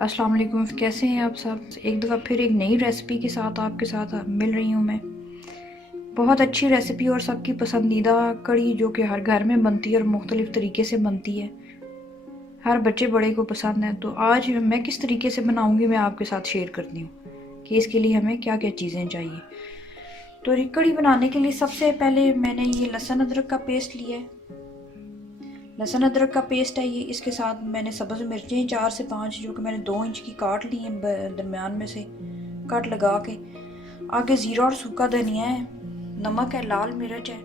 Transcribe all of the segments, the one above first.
अस्सलाम वालेकुम, कैसे हैं आप सब। एक दफ़ा फिर एक नई रेसिपी के साथ आपके साथ मिल रही हूँ मैं। बहुत अच्छी रेसिपी और सबकी पसंदीदा कड़ी जो कि हर घर में बनती है और मुख्तलिफ़ तरीके से बनती है, हर बच्चे बड़े को पसंद है। तो आज मैं किस तरीके से बनाऊँगी मैं आपके साथ शेयर करती हूँ कि इसके लिए हमें क्या क्या चीज़ें चाहिए। तो ये कड़ी बनाने के लिए सबसे पहले मैंने ये लहसुन अदरक का पेस्ट लिया है। लहसुन अदरक का पेस्ट है ये। इसके साथ मैंने सब्ज़ मिर्चें 4 से 5 जो कि मैंने 2 इंच की काट ली हैं, दरमियान में से कट लगा के। आगे ज़ीरा और सूखा धनिया है, नमक है, लाल मिर्च है।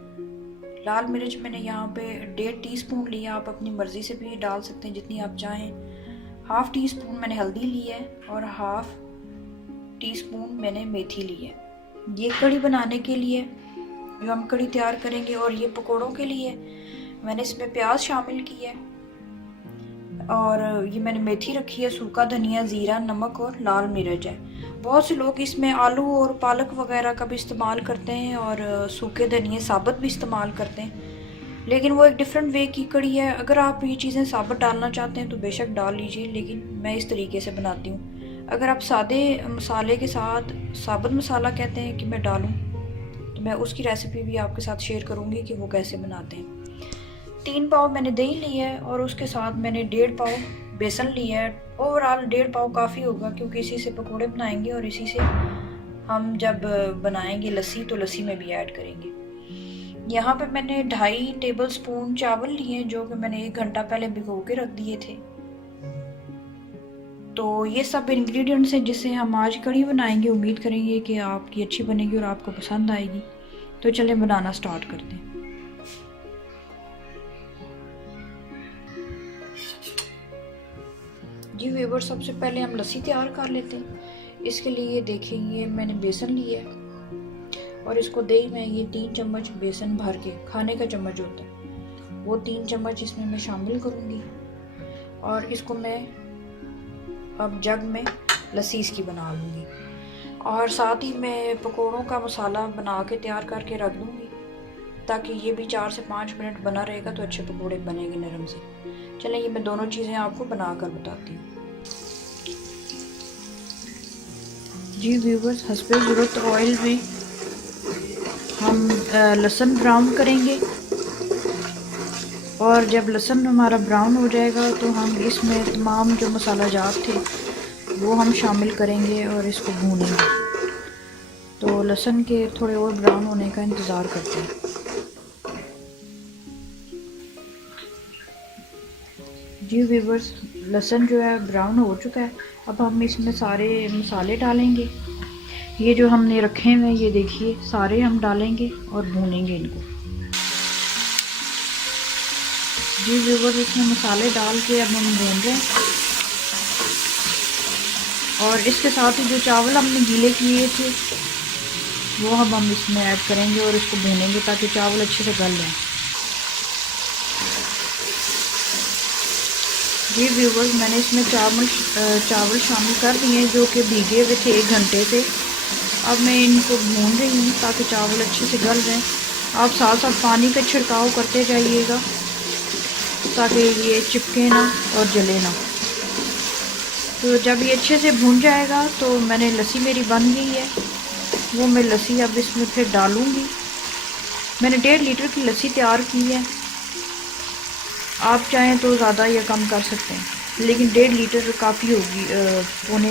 लाल मिर्च मैंने यहाँ पे 1.5 टीस्पून लिया, आप अपनी मर्ज़ी से भी डाल सकते हैं जितनी आप चाहें। हाफ़ टी स्पून मैंने हल्दी ली है और हाफ़ टी स्पून मैंने मेथी ली है। ये कड़ी बनाने के लिए जो हम कड़ी तैयार करेंगे, और ये पकौड़ों के लिए मैंने इसमें प्याज शामिल की है, और ये मैंने मेथी रखी है, सूखा धनिया, ज़ीरा, नमक और लाल मिर्च है। बहुत से लोग इसमें आलू और पालक वगैरह का भी इस्तेमाल करते हैं और सूखे धनिया साबुत भी इस्तेमाल करते हैं, लेकिन वो एक डिफरेंट वे की कड़ी है। अगर आप ये चीज़ें साबुत डालना चाहते हैं तो बेशक डाल लीजिए, लेकिन मैं इस तरीके से बनाती हूँ। अगर आप सादे मसाले के साथ साबुत मसाला कहते हैं कि मैं डालूँ, तो मैं उसकी रेसिपी भी आपके साथ शेयर करूँगी कि वो कैसे बनाते हैं। 3 पाव मैंने दही ली है और उसके साथ मैंने 1.5 पाव बेसन लिया है। ओवरऑल 1.5 पाव काफ़ी होगा, क्योंकि इसी से पकोड़े बनाएंगे और इसी से हम जब बनाएंगे लस्सी तो लस्सी में भी ऐड करेंगे। यहाँ पे मैंने 2.5 टेबल स्पून चावल लिए हैं, जो कि मैंने 1 घंटा पहले भिगो के रख दिए थे। तो ये सब इंग्रेडिएंट्स हैं जिससे हम आज कड़ी बनाएंगे। उम्मीद करेंगे कि आपकी अच्छी बनेगी और आपको पसंद आएगी। तो चलें बनाना स्टार्ट करते हैं। जी व्यूअर, सबसे पहले हम लस्सी तैयार कर लेते हैं। इसके लिए देखेंगे मैंने बेसन लिया है और इसको दही में ये 3 चम्मच बेसन भर के, खाने का चम्मच होता है वो 3 चम्मच इसमें मैं शामिल करूँगी, और इसको मैं अब जग में लस्सी इसकी बना लूँगी। और साथ ही मैं पकोड़ों का मसाला बना के तैयार करके रख दूँगी, ताकि ये भी 4 से 5 मिनट बना रहेगा तो अच्छे पकोड़े बनेंगे नरम से। चलें, ये मैं दोनों चीज़ें आपको बना कर बताती हूँ। जी व्यूवर्स, हस्बे ज़रूरत ऑयल में हम लहसुन ब्राउन करेंगे, और जब लहसुन हमारा ब्राउन हो जाएगा तो हम इसमें तमाम जो मसाला जात थे वो हम शामिल करेंगे और इसको भूनेंगे। तो लहसुन के थोड़े और ब्राउन होने का इंतज़ार करते हैं। जी व्यूवर्स, लहसुन जो है ब्राउन हो चुका है। अब हम इसमें सारे मसाले डालेंगे। ये जो हमने रखे हुए ये देखिए सारे हम डालेंगे और भूनेंगे इनको। जी व्यूवर्स, इसमें मसाले डाल के अब हम भून रहे हैं, और इसके साथ ही जो चावल हमने गीले किए थे वो हम इसमें ऐड करेंगे और इसको भूनेंगे ताकि चावल अच्छे से गल जाए। जी व्यूवर्स, मैंने इसमें चावल शामिल कर दिए हैं जो कि भीगे हुए थे 1 घंटे से। अब मैं इनको भून रही हूँ ताकि चावल अच्छे से गल जाएं। आप साथ साथ पानी का छिड़काव करते जाइएगा ताकि ये चिपके ना और जले ना। तो जब ये अच्छे से भून जाएगा तो मैंने लस्सी मेरी बन गई है, वो मैं लस्सी अब इसमें फिर डालूँगी। मैंने 1.5 लीटर की लस्सी तैयार की है। आप चाहें तो ज़्यादा या कम कर सकते हैं, लेकिन 1.5 लीटर काफ़ी होगी। पौने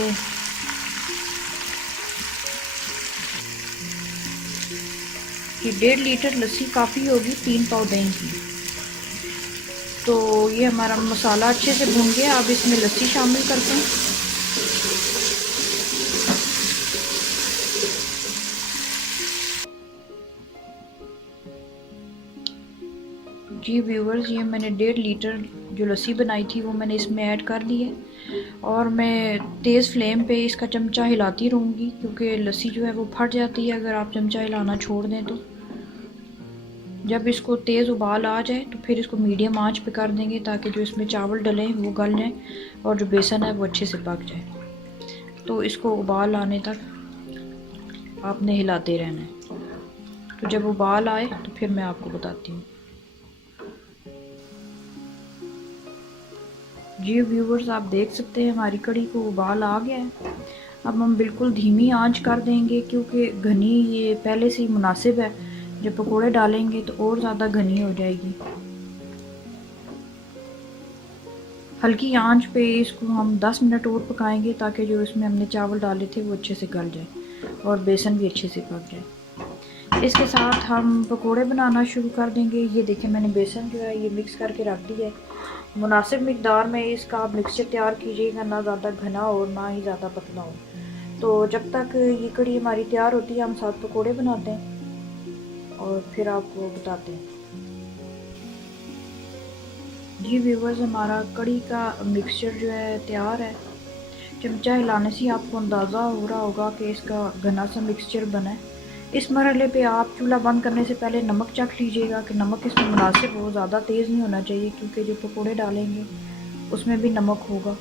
ये 1.5 लीटर लस्सी काफ़ी होगी 3 पाव दही की। तो ये हमारा मसाला अच्छे से भून गया। अब इसमें लस्सी शामिल करते हैं। जी व्यूवर्स, ये मैंने 1.5 लीटर जो लस्सी बनाई थी वो मैंने इसमें ऐड कर दी है, और मैं तेज़ फ्लेम पे इसका चमचा हिलाती रहूँगी, क्योंकि लस्सी जो है वो फट जाती है अगर आप चमचा हिलाना छोड़ दें तो। जब इसको तेज़ उबाल आ जाए तो फिर इसको मीडियम आंच पे कर देंगे ताकि जो इसमें चावल डले वो गल जाएँ और जो बेसन है वो अच्छे से पक जाए। तो इसको उबाल आने तक आपने हिलाते रहना है। तो जब उबाल आए तो फिर मैं आपको बताती हूँ। जी व्यूवर्स, आप देख सकते हैं हमारी कड़ी को उबाल आ गया है। अब हम बिल्कुल धीमी आंच कर देंगे क्योंकि घनी ये पहले से ही मुनासिब है। जब पकोड़े डालेंगे तो और ज़्यादा घनी हो जाएगी। हल्की आंच पे इसको हम 10 मिनट और पकाएंगे ताकि जो इसमें हमने चावल डाले थे वो अच्छे से गल जाए और बेसन भी अच्छे से पक जाए। इसके साथ हम पकोड़े बनाना शुरू कर देंगे। ये देखिए, मैंने बेसन जो है ये मिक्स करके रख दिया है। मुनासिब मिकदार में इसका आप मिक्सचर तैयार कीजिएगा, ना ज़्यादा घना और ना ही ज़्यादा पतला हो। तो जब तक ये कड़ी हमारी तैयार होती है हम साथ पकोड़े बनाते हैं और फिर आपको बताते हैं। जी व्यूवर्स, हमारा कड़ी का मिक्सचर जो है तैयार है। चमचा हिलाने से आपको अंदाज़ा हो रहा होगा कि इसका घना सा मिक्सचर बना है। इस मरहले पे आप चूल्हा बंद करने से पहले नमक चख लीजिएगा कि नमक इसमें मुनासिब हो। ज़्यादा तेज़ नहीं होना चाहिए क्योंकि जो पकोड़े डालेंगे उसमें भी नमक होगा।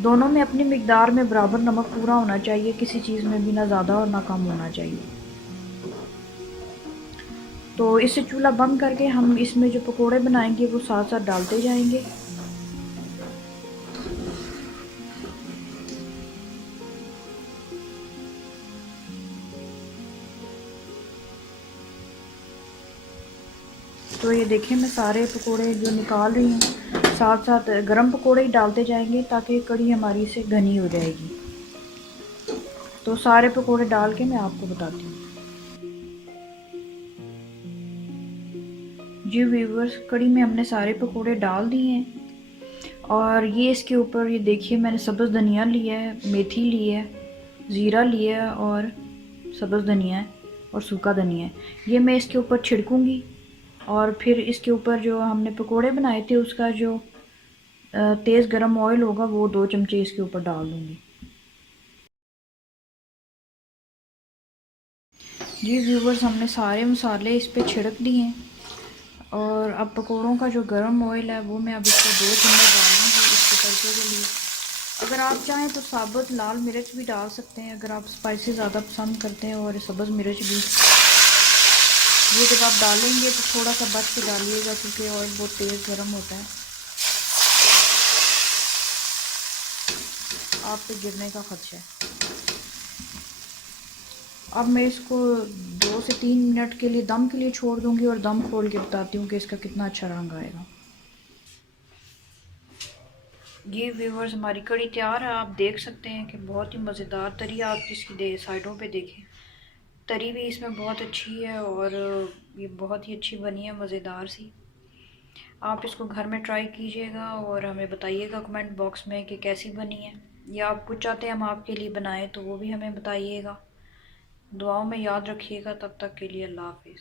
दोनों में अपनी मिकदार में बराबर नमक पूरा होना चाहिए, किसी चीज़ में भी ना ज़्यादा और ना कम होना चाहिए। तो इसे चूल्हा बंद करके हम इसमें जो पकोड़े बनाएंगे वो साथ साथ डालते जाएंगे। तो ये देखिए, मैं सारे पकोड़े जो निकाल रही हूँ, साथ साथ गरम पकोड़े ही डालते जाएंगे ताकि कड़ी हमारी से घनी हो जाएगी। तो सारे पकोड़े डाल के मैं आपको बताती हूँ। जी व्यूवर्स, कड़ी में हमने सारे पकोड़े डाल दिए हैं और ये इसके ऊपर ये देखिए, मैंने सब्ज़ धनिया लिया है, मेथी ली है, ज़ीरा लिया है और सब्ज़ धनिया है और सूखा धनिया है। ये मैं इसके ऊपर छिड़कूँगी और फिर इसके ऊपर जो हमने पकोड़े बनाए थे उसका जो तेज़ गरम ऑयल होगा वो 2 चमचे इसके ऊपर डाल दूँगी। जी व्यूवर्स, हमने सारे मसाले इस पे छिड़क दिए हैं और अब पकोड़ों का जो गरम ऑयल है वो मैं अब इसको 2 चम्मच डालूँगी इसके तड़के के लिए। अगर आप चाहें तो साबुत लाल मिर्च भी डाल सकते हैं अगर आप स्पाइसी ज़्यादा पसंद करते हैं, और सब्ज़ मिर्च भी। ये जब आप डालेंगे तो थोड़ा सा बच के डालिएगा क्योंकि ऑयल बहुत तेज़ गर्म होता है, आप पे गिरने का खदशा है। अब मैं इसको 2 से 3 मिनट के लिए दम के लिए छोड़ दूंगी और दम खोल के बताती हूँ कि इसका कितना अच्छा रंग आएगा। ये व्यूवर्स, हमारी कड़ी तैयार है। आप देख सकते हैं कि बहुत ही मज़ेदार तरी। आप इसकी साइडों पे देखें, तरी भी इसमें बहुत अच्छी है और ये बहुत ही अच्छी बनी है, मज़ेदार सी। आप इसको घर में ट्राई कीजिएगा और हमें बताइएगा कमेंट बॉक्स में कि कैसी बनी है, या आप कुछ चाहते हैं हम आपके लिए बनाएं तो वो भी हमें बताइएगा। दुआओं में याद रखिएगा। तब तक के लिए अल्लाह हाफिज़।